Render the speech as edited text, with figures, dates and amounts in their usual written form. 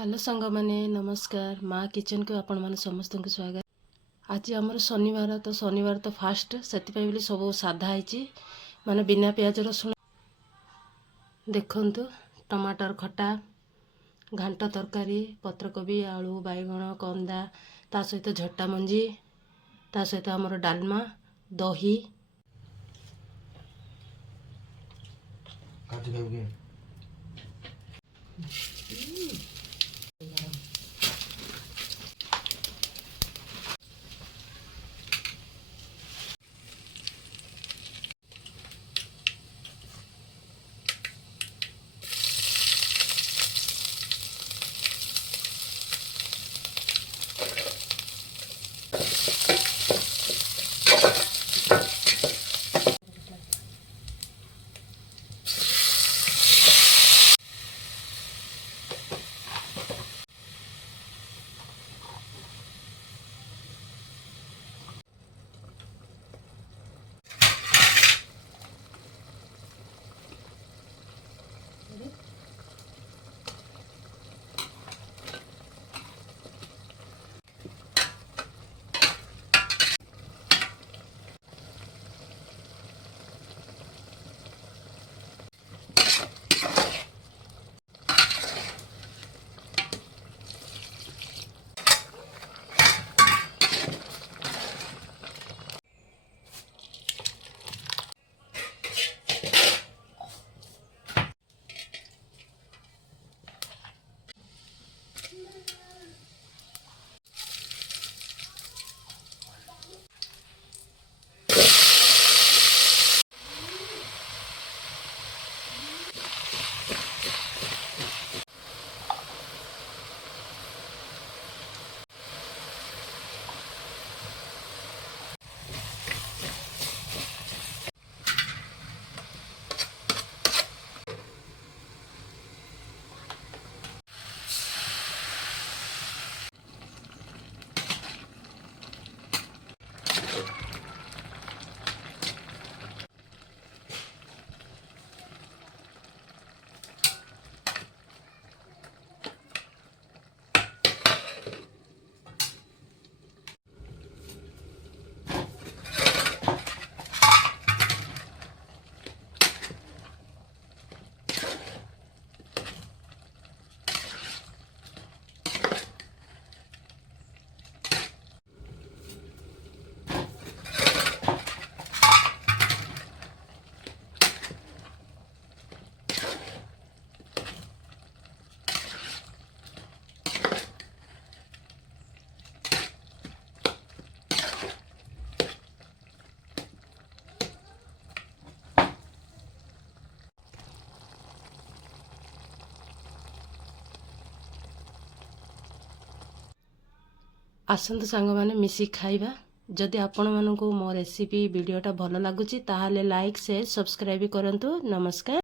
Hello सांग माने नमस्कार माँ किचन को आपण माने समस्त को स्वागत। आज आमर शनिवार तो फास्ट से सब साधा है माने बिना प्याज रसुण देखंतु टमाटर खटा घांट तरकारी पत्रकोबी आलू बैगण कंदा ता सहित झट्टा मंजी ता सहित आमर डालमा दही आसंतु सांग माने मिसी खाइबा। जदि आपण मानकु मो रेसिपी वीडियोटा भल लागुची ताहाले लाइक शेयर सब्सक्राइब करंतु। नमस्कार।